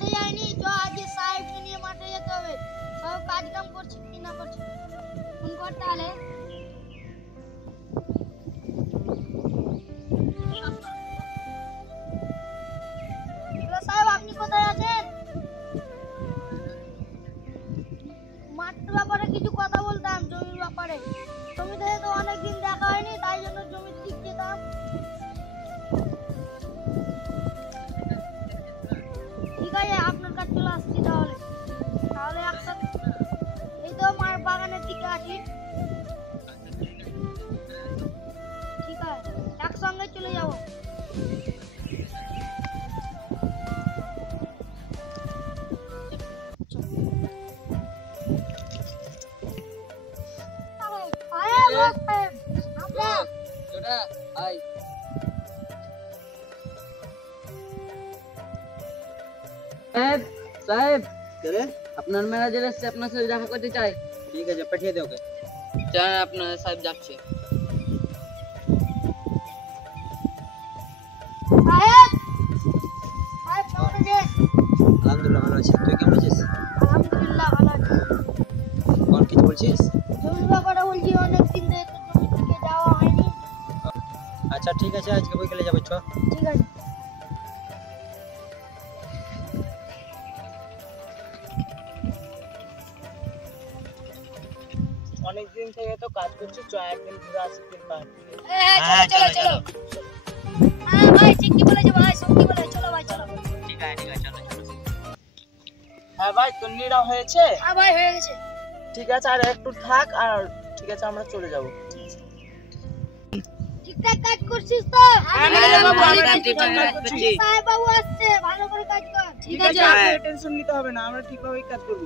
মাঠে যায়নি, চ আজকে সাহেবকে নিয়ে মাঠে যেতে হবে। সব কাজ কাম করছে কি না করছে ফোন কর তাহলে। সাহেব আপনি কোথায় আছেন? মাঠের ব্যাপারে কিছু কথা বলতাম, জমির ব্যাপারে। জমিতে তো অনেকদিন দেখা হয়নি, তাই জন্য জমির দিক যেতাম। ঠিক আছে, আপনার কাছে চলে আসছি তাহলে। তাহলে একসাথে এই তো মার বাগানের দিকে আছি। ঠিক আছে, একসঙ্গে চলে যাবো। साहेब আপনার ম্যানেজার এসে আপনার সাথে দেখা করতে চাই। ঠিক আছে, পাঠিয়ে দে ওকে। চাই আপনার সাহেব যাচ্ছে। আলহামদুলিল্লাহ ভালো আছি, তুই কেমন আছিস? আলহামদুলিল্লাহ ভালো আছি। বল, কিছু বলছিস? জমির ব্যাপারে বলছি, অনেকদিন ধরে তো জমি থেকে যাওয়া হয়নি। আচ্ছা ঠিক আছে, আজকে বিকেলে যাবো, চ। ঠিক আছে। অনেকদিন থেকে তো কাজ করছি, চ একদিন ঘুরে আসি। চলো চলো। হ্যাঁ ভাই, ঠিক কি বলেছো ভাই, সত্যি বলে। চলো ভাই চলো। ঠিক আছে চলো চলো। হ্যাঁ ভাই, তোর নিরা হয়েছে? হ্যাঁ ভাই, হয়ে গেছে। ঠিক আছে, আর একটু থাক। আর ঠিক আছে, আমরা চলে যাব। ঠিকঠাক কাজ করছিস তো? সাহেব বাবু আসছে, ভালো করে কাজ কর। ঠিক আছে, টেনশন নিতে হবে না, আমরা ঠিকভাবেই কাজ করব।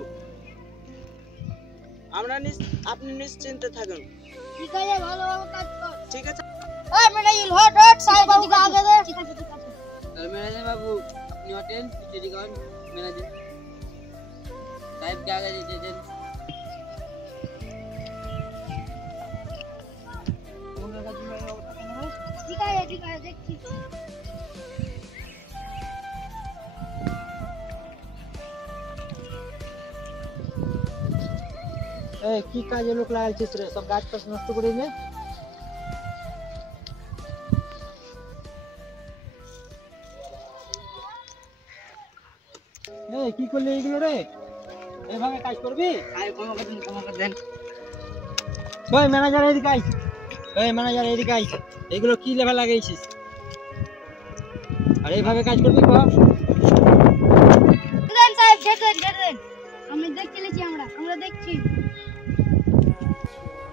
আপনি নিশ্চিন্তে থাকুন। ঠিক আছে, ভালোভাবে কাজ কর। ঠিক আছে। ওই ম্যানেজার, হট হট, সাহেব বাবুকে আগে দে। ঠিক আছে ঠিক আছে। ম্যানেজার বাবু আপনি হটেন, পিছনে করেন। ম্যানেজার সাহেবকে আগে যেতে দেন। ঠিক আছে দেখছি। এই কি কাজে লোক লাগাইছিস রে? সব গাছ টাছ নষ্ট করে নে। এই কি করলি এইগুলো রে? এইভাবে কাজ করবি? সাহেব ক্ষমা করে দেন। ওই ম্যানেজার এদিকে আইস। ওই ম্যানেজার এদিকে আইস। এগুলো কি লেভেল লাগাইছিস? আর এইভাবে কাজ করবি কো? দেন সাহেব, ছেড়ে দেন। আমি দেখতে লিছি, আমরা দেখছি।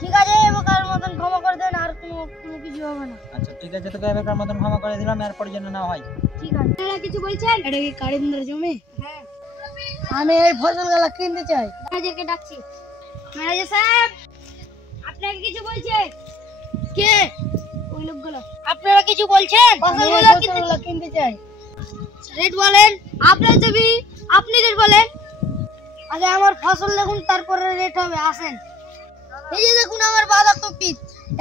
ঠিক আছে, এবারের মতন ক্ষমা করে দেন, আর কোনো কিছু হবে না। আচ্ছা ঠিক আছে, তোকে এবারের মতন ক্ষমা করে দিলাম, এরপর যেন না হয়। ঠিক আছে। আপনারা কিছু বলছেন? এটা কি কারিন্দার জমি? হ্যাঁ। আমি এই ফসলগুলো কিনতে চাই। ম্যানেজারকে ডাকছি। ম্যানেজার সাহেব, আপনাকে কিছু বলছে? কে? ওই লোকগুলো। আপনারা কিছু বলছেন? ফসলগুলো কিনতে চাই। রেট বলেন। আপনার জমি, আপনি রেট বলেন। আগে আমার ফসল দেখুন, তারপরে রেট হবে। আসেন। এই যে দেখুন আমার বাঁধাকপি,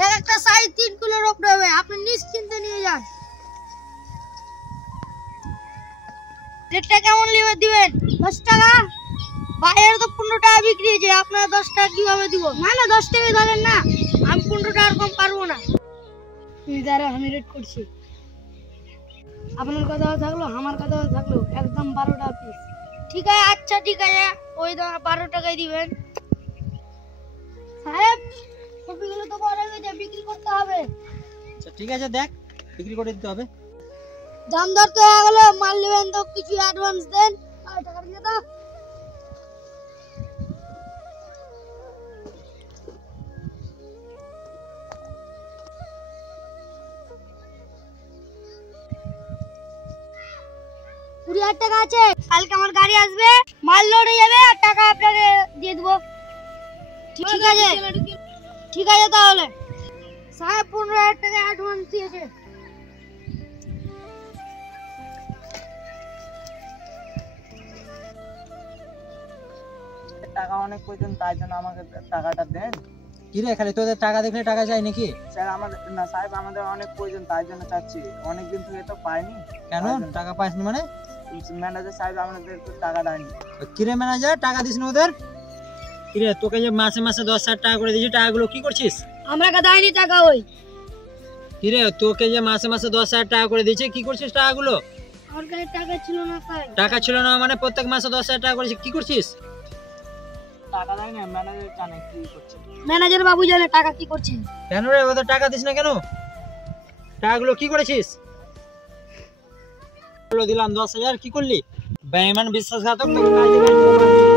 এক একটা সাইজ 3 কিলোর উপরে হবে। আপনি নিশ্চিন্তে নিয়ে যান। রেটটা কেমন দিবেন? 10 টাকা। বাইরে তো 15 টাকা বিক্রি হয়েছে, আপনারা 10 টাকা কিভাবে দিব? না না, 10 টাকা ধরেন না, আমি 15 টাকার কম পারবো না। তুই দাঁড়া, আমি রেট করছি। আপনার কথাও থাকলো, আমার কথাও থাকলো, একদম 12 টাকা পিস। ঠিক আছে, আচ্ছা ঠিক আছে, ওই 12 টাকায় দিবেন। সাহেব, কপিগুলো তো বড় হয়ে গেছে, বিক্রি করতে হবে। আচ্ছা ঠিক আছে, দেখ বিক্রি করে দিতে হবে। দাম দর তো হয়ে গেল, মাল নেবেন তো কিছু অ্যাডভান্স দেন। আর টাকা দিয়ে দাও। কুড়ি হাজার টাকা আছে, কালকে আমার গাড়ি আসবে, মাল লোড হয়ে যাবে, আর টাকা আপনাকে দিয়ে দেবো। ঠিক আছে ঠিক আছে, তাহলে সাহেব 15,000 টাকা অ্যাডভান্স দিয়েছে। টাকা অনেক প্রয়োজন, তাই জন্য আমাকে টাকাটা দেন। কি রে, খালি তোদের টাকা দেখলে টাকা চাই নাকি? স্যার আমাদের না সাহেব, আমাদের অনেক প্রয়োজন, তাই জন্য চাচ্ছি। অনেকদিন থেকে তো পাইনি। কেন টাকা পাইনি মানে? ম্যানেজার সাহেব আমাদের টাকা দেয়নি। কিরে ম্যানেজার, টাকা দিস না ওদের? কিরে, তোকে যে মাসে মাসে 10,000 টাকা করে দিয়েছি, টাকাগুলো কি করছিস? আমরা দেয়নি টাকা ওই। কিরে, তোকে যে মাসে মাসে 10,000 টাকা করে দিয়েছি, কি করছিস টাকাগুলো? আমার কাছে টাকা ছিল না স্যার। টাকা ছিল না মানে প্রত্যেক মাসে 10,000 টাকা করেছিস, কি করছিস? টাকা দেয় না, ম্যানেজার জানে কি করছে। ম্যানেজার বাবু জানে টাকা কি করছে। কেন রে, ওদের টাকা দিস না কেন? টাকাগুলো কি করেছিস? দিলাম 10,000, কি করলি? বেঈমান বিশ্বাসঘাতক, তোকে কাজে লাগিয়ে